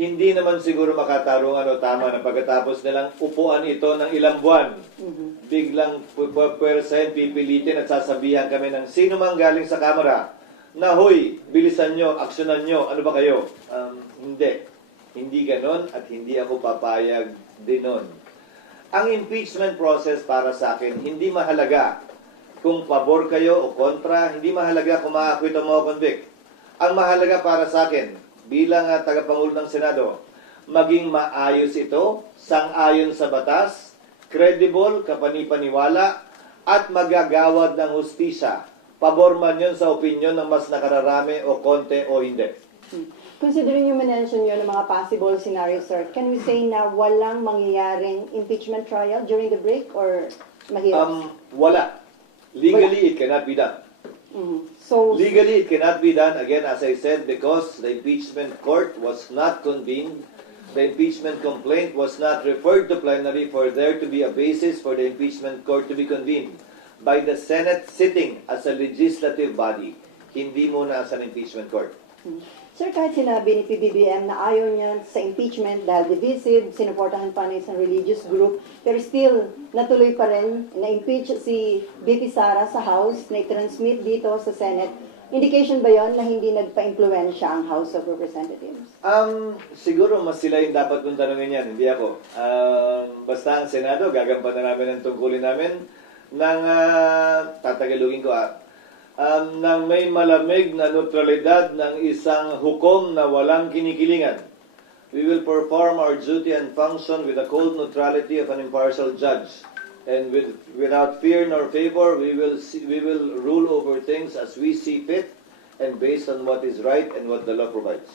hindi naman siguro makatarungan o tama na pagkatapos nilang upuan ito ng ilang buwan. Biglang pu- pu- pwersahin, pipilitin at sasabihan kami ng sino mang galing sa kamera na, Hoy, bilisan nyo, aksyonan nyo, ano ba kayo? Um, hindi. Hindi ganon at hindi ako papayag din nun. Ang impeachment process para sa akin, hindi mahalaga kung pabor kayo o kontra, hindi mahalaga kung ma-acquit o ma-convict. Ang mahalaga para sa akin, bilang uh, tagapangulo ng Senado, maging maayos ito, sang-ayon sa batas, credible, kapanipaniwala, at magagawad ng hustisya. Pabor man yun sa opinion ng mas nakararami o konti o hindi. Considering you mention yun ng mga possible scenarios, sir, can we say na walang mangyayaring impeachment trial during the break or mahirap? Um, wala. Legally, it cannot be done. Mhm. So, Legally, it cannot be done, again, as I said, because the impeachment court was not convened. The impeachment complaint was not referred to plenary for there to be a basis for the impeachment court to be convened by the Senate sitting as a legislative body, hindi muna as an impeachment court. Sir, kahit sinabi ni PBBM na ayaw niya sa impeachment dahil divisive, sinuportahan pa ng isang religious group, pero still, natuloy pa rin na-impeach si BP Sara sa House, na i-transmit dito sa Senate. Indication ba yon na hindi nagpa-impluensya ang House of Representatives? Um, siguro mas sila yung dapat kong tanongin yan, hindi ako. Um, basta ang Senado, gagampanan namin ang tungkulin namin ng, uh, tatagalugin ko ah, um, ng may malamig na neutralidad ng isang hukom na walang kinikilingan. We will perform our duty and function with the cold neutrality of an impartial judge. And with, without fear nor favor, we will, see, we will rule over things as we see fit and based on what is right and what the law provides.